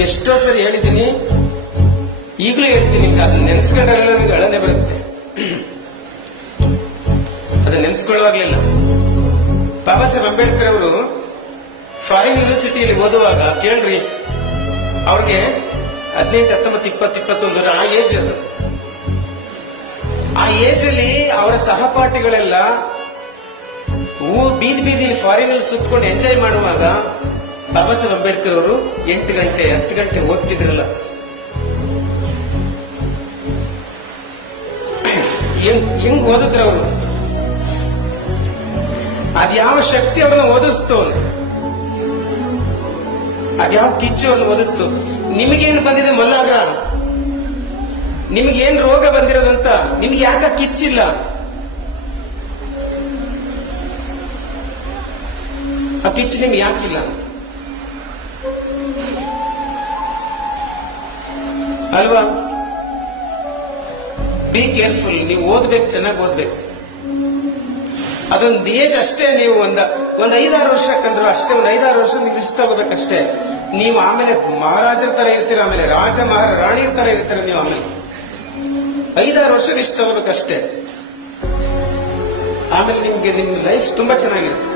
ಎಷ್ಟೋ ಸರಿ ಹೇಳಿದ್ದೀನಿ. ಈಗಲೂ ಹೇಳ್ತೀನಿ ಅದನ್ನ ನೆನೆಸ್ಕೊಂಡ್ರೆಲ್ಲ ನನಗೆ ಅಳನೆ ಬರುತ್ತೆ. ಅದು ನೆನೆಸ್ಕೊಳ್ಳುವಾಗಲಿಲ್ಲ ಬಾಬಾ ಸಾಹೇಬ್ ಅಂಬೇಡ್ಕರ್ ಅವರು ಫಾರಿನ್ ಯೂನಿವರ್ಸಿಟಿಯಲ್ಲಿ ಓದುವಾಗ, ಕೇಳ್ರಿ, ಅವ್ರಿಗೆ ಹದಿನೆಂಟು, ಹತ್ತೊಂಬತ್ತು, ಇಪ್ಪತ್ತು, ಇಪ್ಪತ್ತೊಂದು ಆ ಏಜ್ ಅದು. ಆ ಏಜ್ ಅಲ್ಲಿ ಅವರ ಸಹಪಾಠಿಗಳೆಲ್ಲ ಊ, ಬೀದಿ ಬೀದಿಲಿ ಫಾರಿನ್ ಅಲ್ಲಿ ಸುತ್ಕೊಂಡು ಎಂಜಾಯ್ ಮಾಡುವಾಗ ಸಾಹೇಬ್ ಅಂಬೇಡ್ಕರ್ ಅವರು ಎಂಟು ಗಂಟೆ, ಹತ್ತು ಗಂಟೆ ಓದ್ತಿದ್ರಲ್ಲ. ಹೆಂಗ್ ಓದಿದ್ರ ಅವರು? ಅದ್ಯಾವ ಶಕ್ತಿ ಅವರನ್ನ ಓದಿಸ್ತು ಅದ್ಯಾವ ಕಿಚ್ಚು ಅವ್ರನ್ನ ಓದಿಸ್ತು? ನಿಮಗೇನು ಬಂದಿದೆ ಮಲ್ಲಾಗ ನಿಮಗೇನ್ ರೋಗ ಬಂದಿರೋದಂತ? ನಿಮ್ಗೆ ಯಾಕ ಕಿಚ್ಚಿಲ್ಲ? ಆ ಕಿಚ್ಚು ನಿಮ್ಗೆ ಯಾಕಿಲ್ಲ? ಅಲ್ವಾ? ಬಿ ಕೇರ್ಫುಲ್ ನೀವು ಓದ್ಬೇಕು, ಚೆನ್ನಾಗಿ ಓದ್ಬೇಕು. ಅದೊಂದು ಏಜ್ ಅಷ್ಟೇ ನೀವು ಒಂದ, ಒಂದ್ ಐದಾರು ವರ್ಷ ಕಂಡ್ರು ಅಷ್ಟೇ, ಒಂದ್ ಐದಾರು ವರ್ಷ ನೀವು ಇಷ್ಟ ತಗೋಬೇಕಷ್ಟೇ ನೀವು ಆಮೇಲೆ ಮಹಾರಾಜರ ತರ ಇರ್ತೀರ, ಆಮೇಲೆ ರಾಜ ಮಹಾರ ರಾಣಿಯ ತರ ಇರ್ತೀರ ನೀವು ಆಮೇಲೆ. ಐದಾರು ವರ್ಷ ಇಷ್ಟ ತಗೋಬೇಕಷ್ಟೇ ಆಮೇಲೆ ನಿಮ್ಗೆ ನಿಮ್ ಲೈಫ್ ತುಂಬಾ ಚೆನ್ನಾಗಿರುತ್ತೆ.